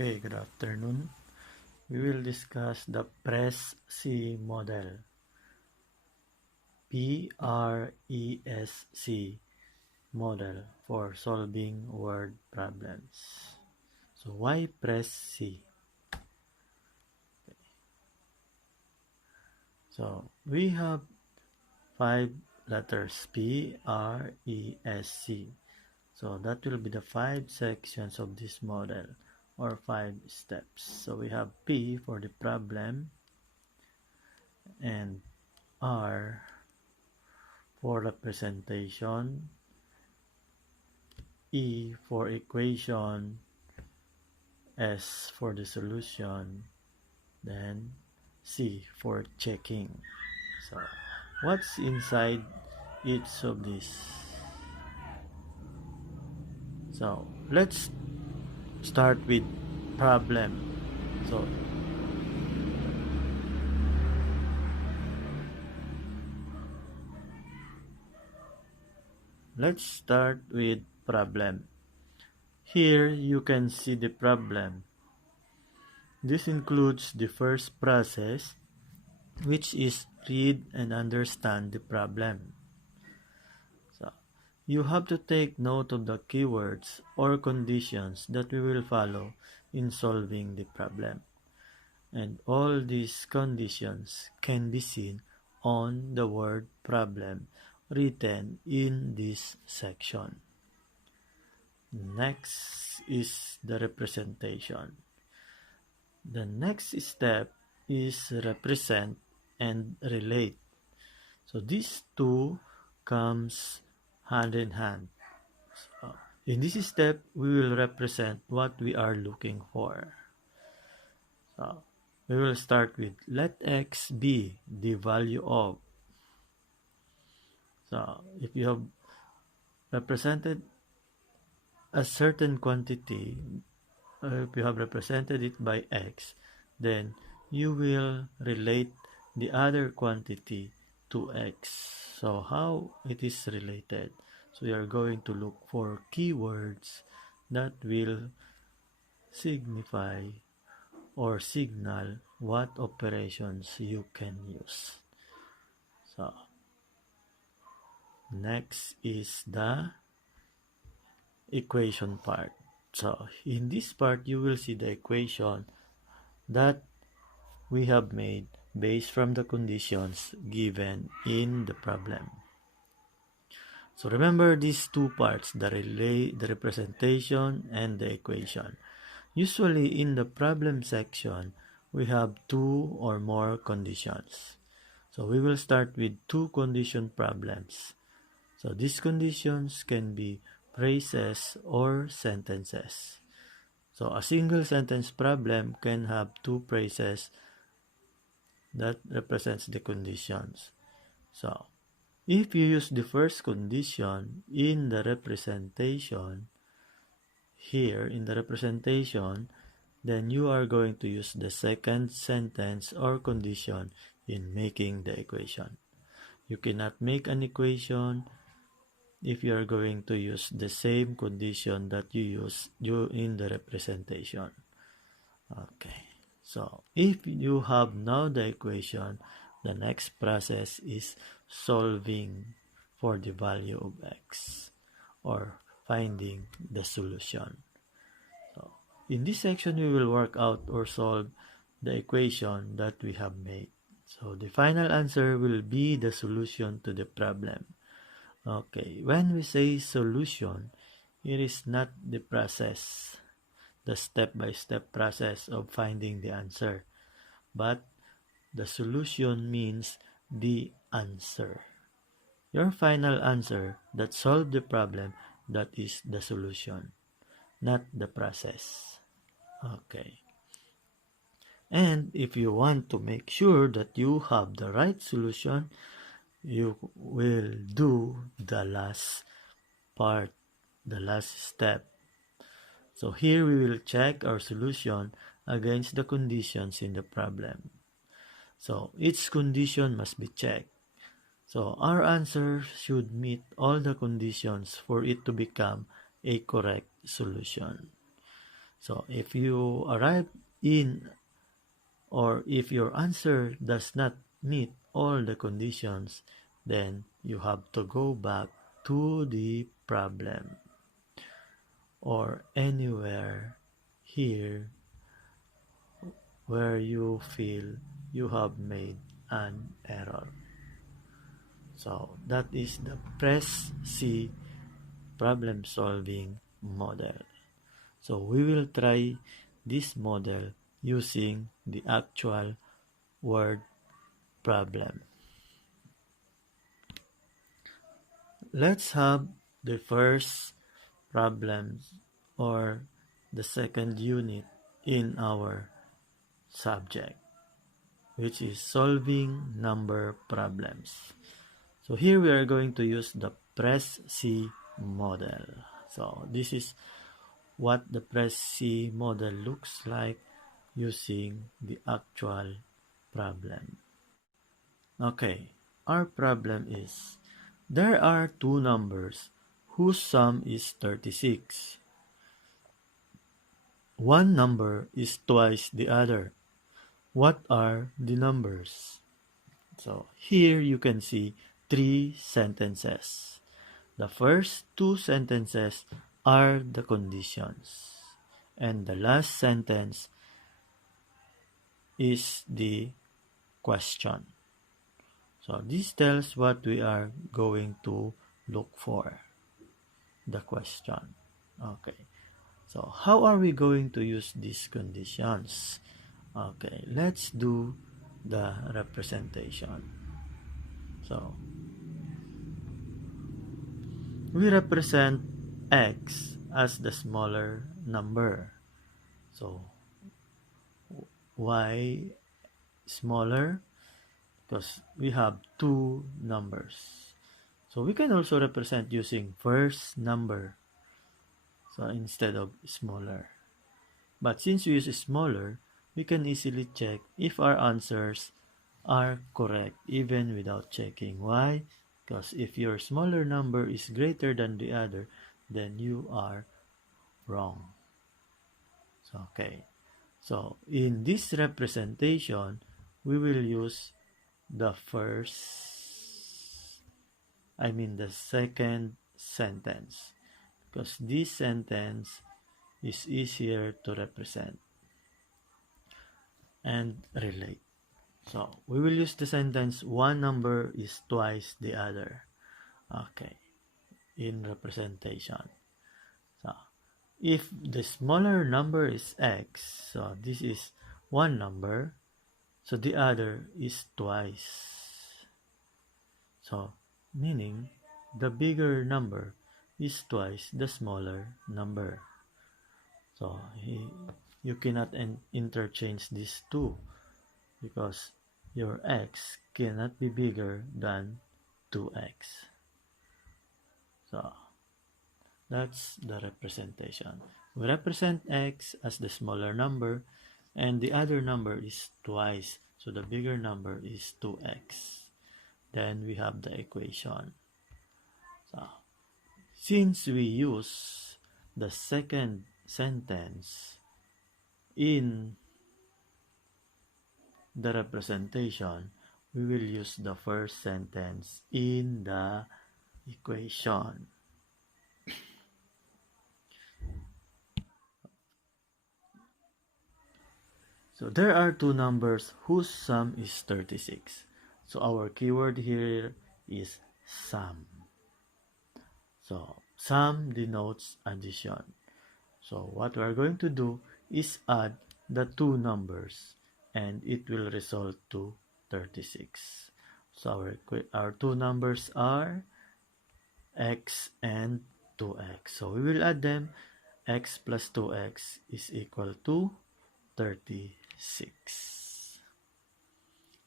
Okay, good afternoon. We will discuss the PRESC model. PRESC model for solving word problems. So why PRESC? So we have 5 letters PRESC. So that will be the 5 sections of this model or 5 steps. So we have P for the problem and R for representation, E for equation, S for the solution, then C for checking. So what's inside each of these? So let's start with problem. So let's start with problem. Here you can see the problem. This includes the first process, which is read and understand the problem. So you have to take note of the keywords or conditions that we will follow in solving the problem. And all these conditions can be seen on the word problem written in this section. Next is the representation. The next step is represent and relate. So these two comes hand in hand. So in this step, we will represent what we are looking for. So we will start with let x be the value of. So if you have represented a certain quantity, if you have represented it by x, then you will relate the other quantity to x. So how it is related? So we are going to look for keywords that will signify or signal what operations you can use. So next is the equation part. So in this part, you will see the equation that we have made based from the conditions given in the problem. So remember these two parts, the representation and the equation. Usually in the problem section, we have 2 or more conditions. So we will start with 2 condition problems. So these conditions can be phrases or sentences. So a single sentence problem can have 2 phrases that represents the conditions. So if you use the first condition in the representation, here in the representation, then you are going to use the second sentence or condition in making the equation. You cannot make an equation if you are going to use the same condition that you use in the representation. Okay, so if you have now the equation, the next process is solving for the value of x or finding the solution. So in this section, we will work out or solve the equation that we have made. So the final answer will be the solution to the problem. Okay, when we say solution, it is not the process, the step-by-step process of finding the answer, but the solution means the answer. Your final answer that solved the problem, that is the solution, not the process. Okay. And if you want to make sure that you have the right solution, you will do the last part, the last step. So here we will check our solution against the conditions in the problem. So each condition must be checked. So our answer should meet all the conditions for it to become a correct solution. So if you arrive in, or if your answer does not meet all the conditions, then you have to go back to the problem or anywhere here where you feel you have made an error. So that is the PRESC problem solving model. So we will try this model using the actual word problem. Let's have the first problem or the second unit in our subject, which is solving number problems. So here we are going to use the PRESC model. So this is what the PRESC model looks like using the actual problem. Okay, our problem is there are two numbers whose sum is 36. One number is twice the other. What are the numbers? So here you can see three sentences. The first two sentences are the conditions, and the last sentence is the question. So this tells what we are going to look for, the question. Okay, so how are we going to use these conditions? Okay, let's do the representation. So we represent x as the smaller number. So why smaller? Because we have two numbers. So we can also represent using first number. So instead of smaller. But since we use smaller, we can easily check if our answers are correct even without checking. Why? Because if your smaller number is greater than the other, then you are wrong. So, okay. So in this representation, we will use the the second sentence, because this sentence is easier to represent and relate. So we will use the sentence one number is twice the other. Okay, in representation. So if the smaller number is x, so this is one number, so the other is twice. So meaning the bigger number is twice the smaller number. So you cannot interchange these two, because your x cannot be bigger than 2x. So that's the representation. We represent x as the smaller number, and the other number is twice, so the bigger number is 2x. Then we have the equation. So since we use the second sentence in the representation, we will use the first sentence in the equation. So there are two numbers whose sum is 36. So our keyword here is sum. So sum denotes addition. So what we are going to do is add the two numbers, and it will result to 36. So our two numbers are x and 2x. So we will add them. X plus 2x is equal to 36.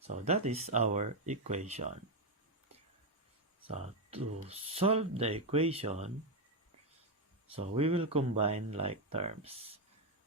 So that is our equation. So to solve the equation, so we will combine like terms.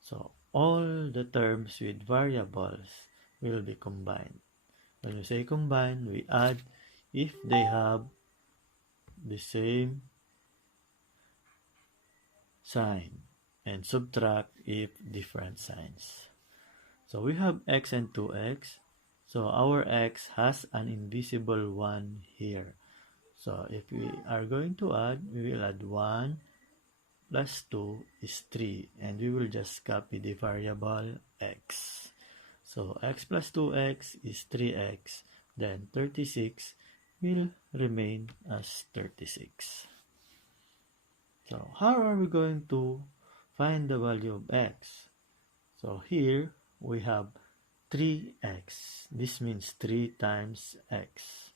So all the terms with variables will be combined. When we say combine, we add if they have the same sign. and subtract if different signs. So we have x and 2x. So our x has an invisible 1 here. So if we are going to add, we will add 1 plus 2 is 3, and we will just copy the variable x. So x plus 2x is 3x, then 36 will remain as 36. So how are we going to find the value of x? So here we have 3x. This means 3 times x.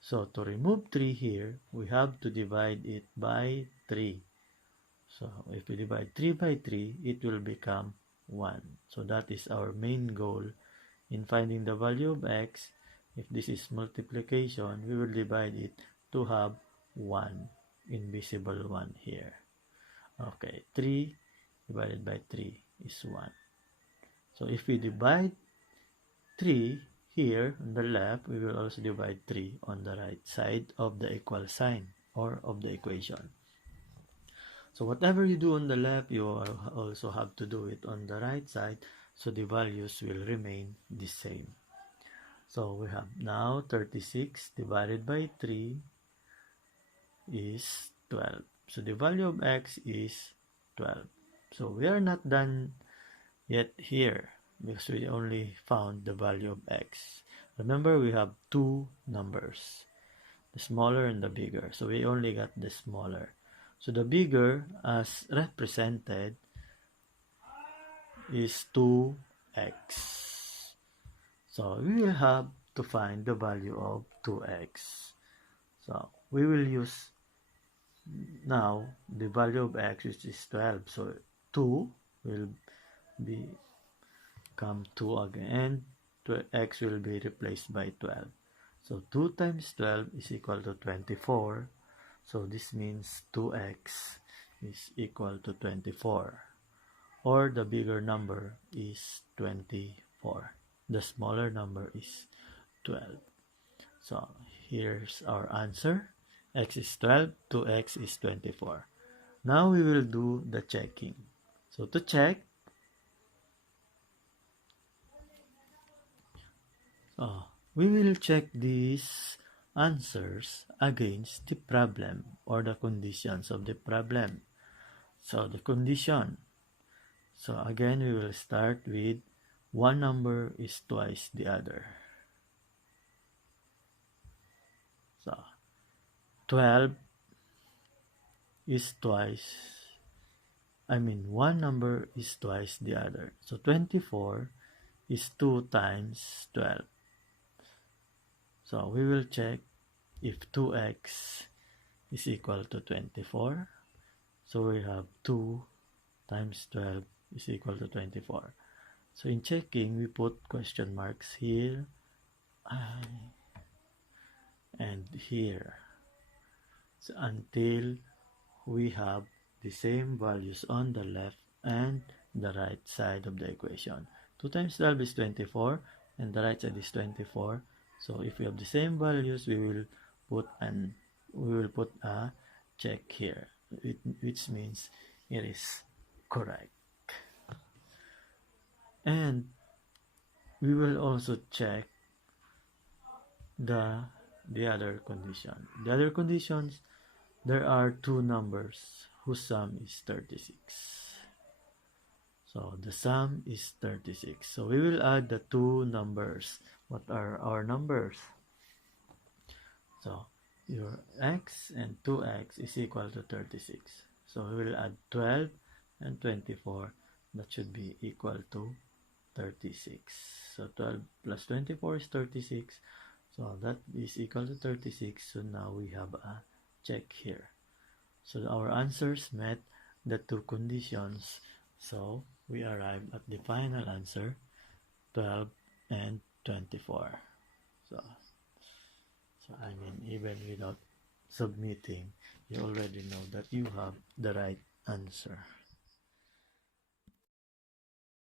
So to remove 3 here, we have to divide it by 3. So if we divide 3 by 3, it will become 1. So that is our main goal in finding the value of x. If this is multiplication, we will divide it to have 1, invisible 1 here. Okay, 3 divided by 3 is 1. So if we divide 3 here on the left, we will also divide 3 on the right side of the equal sign or of the equation. So whatever you do on the left, you also have to do it on the right side, so the values will remain the same. So we have now 36 divided by 3 is 12. So the value of x is 12. So we are not done yet here, because we only found the value of x. Remember, we have two numbers, the smaller and the bigger. So we only got the smaller. So the bigger, as represented, is 2x. So we will have to find the value of 2x. So we will use now the value of x, which is 12. So 2 will become 2 again, and x will be replaced by 12. So 2 times 12 is equal to 24. So this means 2x is equal to 24. Or the bigger number is 24. The smaller number is 12. So here's our answer. X is 12, 2x is 24. Now we will do the checking. So to check, we will check these answers against the problem or the conditions of the problem. So the condition. So again, we will start with one number is twice the other. So 12 is twice, one number is twice the other. So 24 is 2 times 12. So we will check if 2x is equal to 24. So we have 2 times 12 is equal to 24. So in checking, we put question marks here and here. So until we have the same values on the left and the right side of the equation. 2 times 12 is 24 and the right side is 24. So if we have the same values, we will put a check here, which means it is correct. And we will also check the other condition. The other conditions, there are two numbers whose sum is 36. So the sum is 36. So we will add the two numbers. What are our numbers? So your x and 2x is equal to 36. So we will add 12 and 24. That should be equal to 36. So 12 plus 24 is 36. So that is equal to 36. So now we have a check here. So our answers met the two conditions. So we arrive at the final answer, 12 and 24. So even without submitting, you already know that you have the right answer.